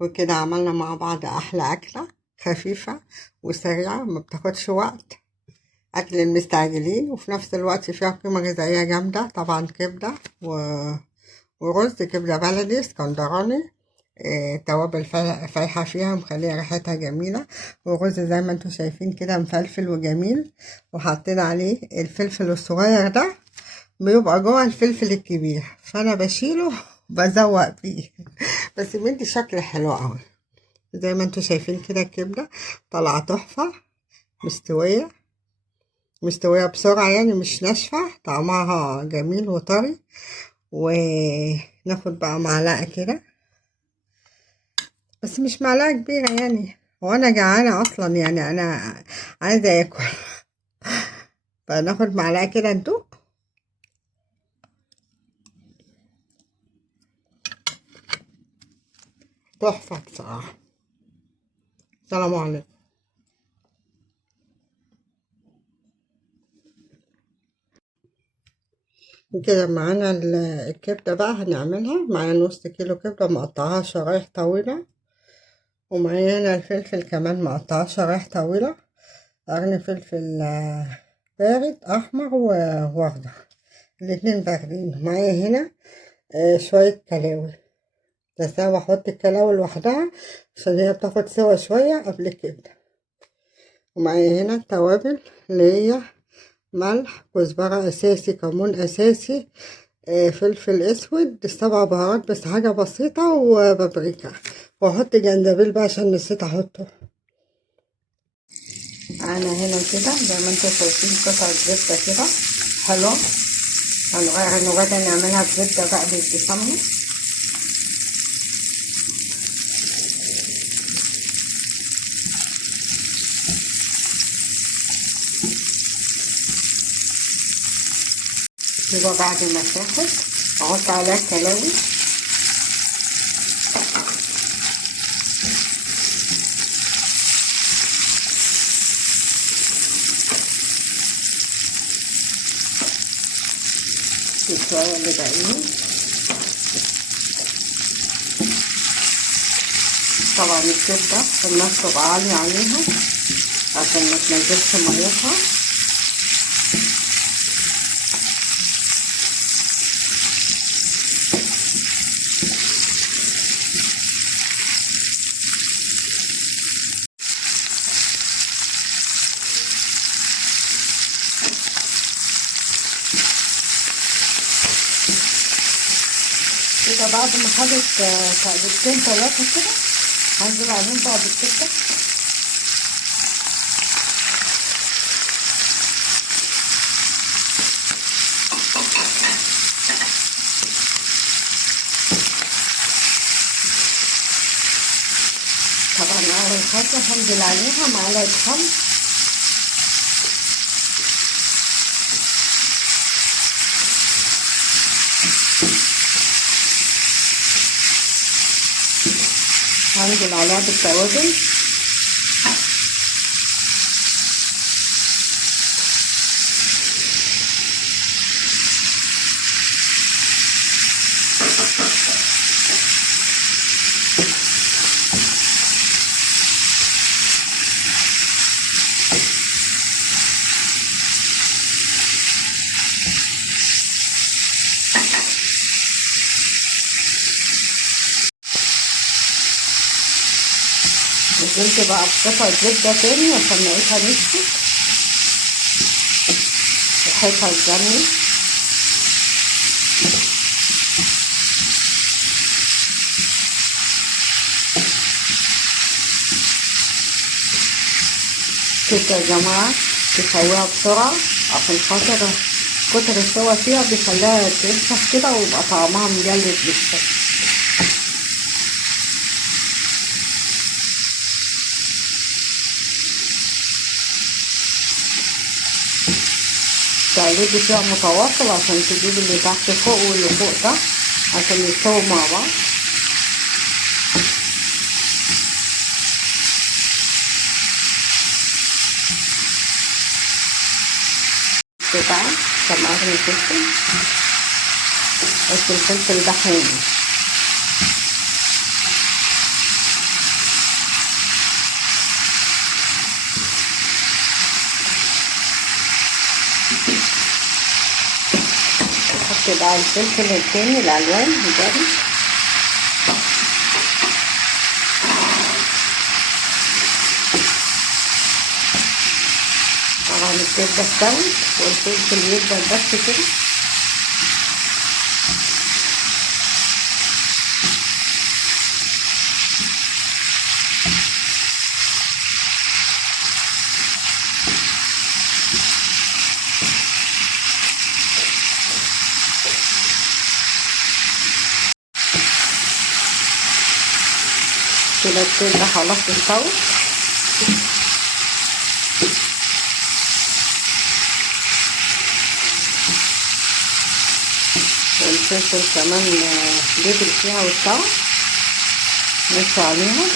وكده عملنا مع بعض أحلى أكلة خفيفة وسريعة ما بتاخدش وقت، أكل المستعجلين وفي نفس الوقت فيها قيمة غذائية جامدة. طبعا كبدة ورز، كبدة بلدي اسكندراني، توابل فايحة فيها مخلية ريحتها جميلة، ورز زي ما انتوا شايفين كده مفلفل وجميل، وحطينا عليه الفلفل الصغير ده بيبقى جوه الفلفل الكبير، فأنا بشيله بزوق فيه بس بيدي شكل حلو قوي. زي ما انتوا شايفين كده الكبدة طالعة تحفة، مستوية مستوية بسرعة، يعني مش ناشفة، طعمها جميل وطري. وناخد بقى معلقة كده، بس مش معلقة كبيرة يعني، وانا جعانة اصلا يعني انا عايزة اكل فناخد معلقة كده ندوق. تحفة بصراحة. السلام عليكم. كده معانا الكبدة بقى هنعملها. معايا نص كيلو كبدة مقطعها شرايح طويلة، ومعايا هنا الفلفل كمان مقطعه شرايح طويلة، قرن فلفل بارد أحمر وأخضر، الاتنين باردين. معايا هنا شوية كلاوي، بس أنا بحط الكلاوي لوحدها عشان هي بتاخد سوا شوية قبل الكبدة. ومعايا هنا التوابل اللي هي ملح، كزبرة أساسي، كمون أساسي، فلفل أسود، السبع بهارات بس حاجة بسيطة، وبابريكا، وأحط جنزبيل بقى عشان نسيت أحطه. أنا هنا كده زي ما انتوا شايفين قطعة زبدة كده حلوة، هنغير النوجات نعملها بزبدة بقى بالسمنة. يبقى بعد ما تاخد احط عليها الكلاوي، شوية اللي باقيين. طبعا الكبدة النار تبقى عالية عليها عشان ما تنزلش ميتها. كده بعد ما خدت تقليبتين تلاتة كده هنزل عليهم بقى بالكبدة. طبعا أول حاجة هنزل عليها معلقة خل، هنزل عليها بالتوابل، نزلت بقى بقطع زبدة تاني عشان لقيتها نشفت ريحتها تجنن. كده يا جماعة تسويها بسرعة عشان خاطر كتر السوا فيها بيخليها تنشف كده ويبقى طعمها مجلد لسه. تقلبي فيها متواصل عشان تجيب اللي تحت فوق واللي فوق تحت عشان يستووا مع بعض. بتاع طماطم الفلفل، بس الفلفل ده حامي. بقى الفلفل التاني الالوان الجري. طبعا الكبده استوت والفلفل يبدا بس كده. كده الكبده خلاص استوت. والفلفل كمان دبل فيها واستوى. نص عليها.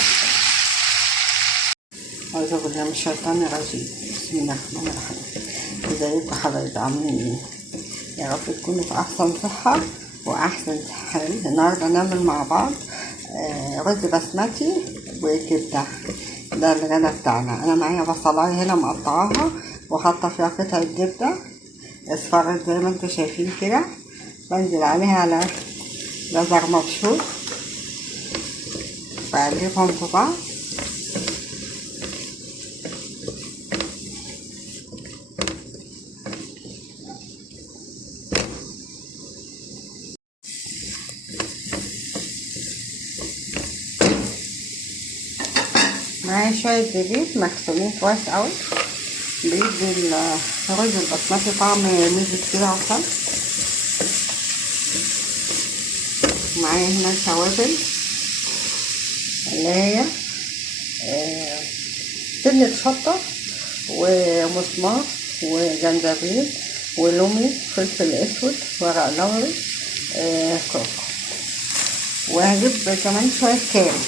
أعوذ بالله من الشيطان الرجيم. بسم الله الرحمن الرحيم. ازيكم حبايبي عاملين ايه؟ يا رب تكونوا في أحسن صحة وأحسن حال. النهاردة نعمل مع بعض رز بسمتي وكبدة. ده الغدا بتاعنا. أنا معايا بصلاية هنا مقطعاها وحاطة فيها قطعة زبدة اصفرت زي ما انتوا شايفين كده. بنزل عليها على جزر مبشور، بقلبهم في بعض. معايا شوية زبيب مغسولين كويس اوي، بيدي الرز البسمتي طعم مزز كده وحلو. معايا هنا التوابل اللي هي سنة شطة ومسمار وجنزبيل ولومي فلفل اسود ورق لوري كركم. وهجيب كمان شوية كاري.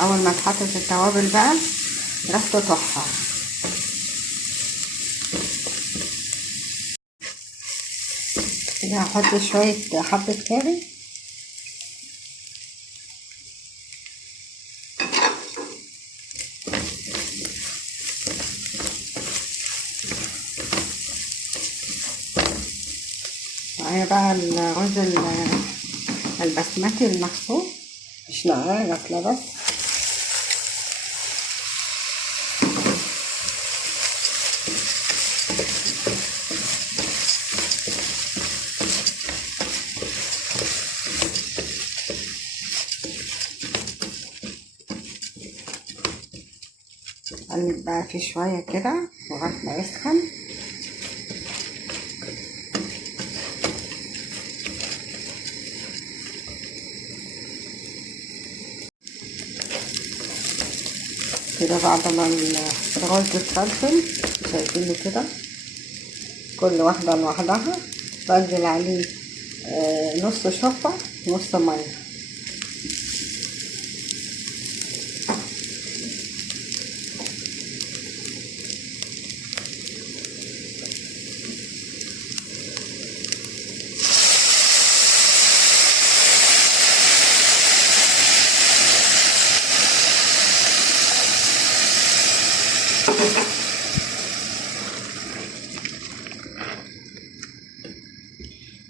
اول ما اتحطت التوابل بقى ريحته تحفه. كده هحط شويه حبه كاري. معايا بقى الرز البسمتي المغسول، مش نقعاه غسله بس. قلب بقى فيه شويه كده لغايه ما يسخن. كده بعد ما الرز اتفلفل شايفينه كده كل واحده لوحدها، بنزل عليه نص شطه نص ميه.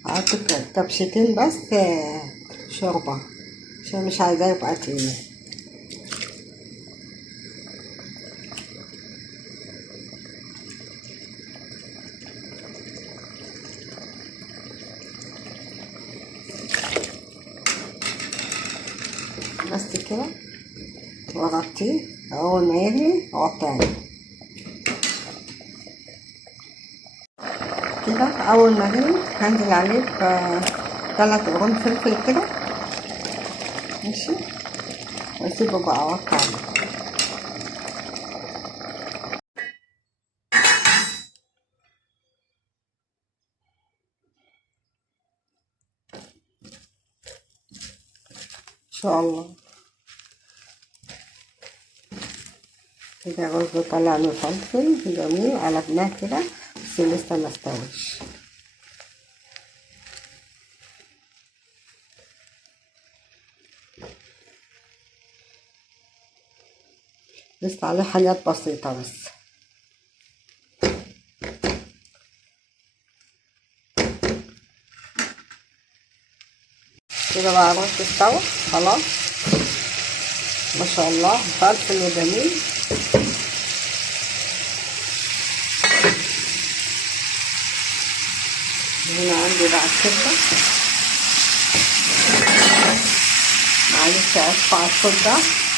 قعدت كبشتين بس شوربة عشان مش عايزاه يبقى تقيل. بس كده واغطيه. اول ما يغلي اغطيه عليه كده. اول ما يغلي هنزل عليه ب3 قرون فلفل كده، ماشي، واسيبه بقى اغطي عليه. ان شاء الله. كده الرز طلع له فلفل جميل، قلبناه كده بس لسه ما استويش. لسه عليه حاجات بسيطة بس. كده بقى الرز استوى خلاص ما شاء الله، فلفل وجميل. هنا عندي بقى الكبدة، معلش اسفة على الصوت ده.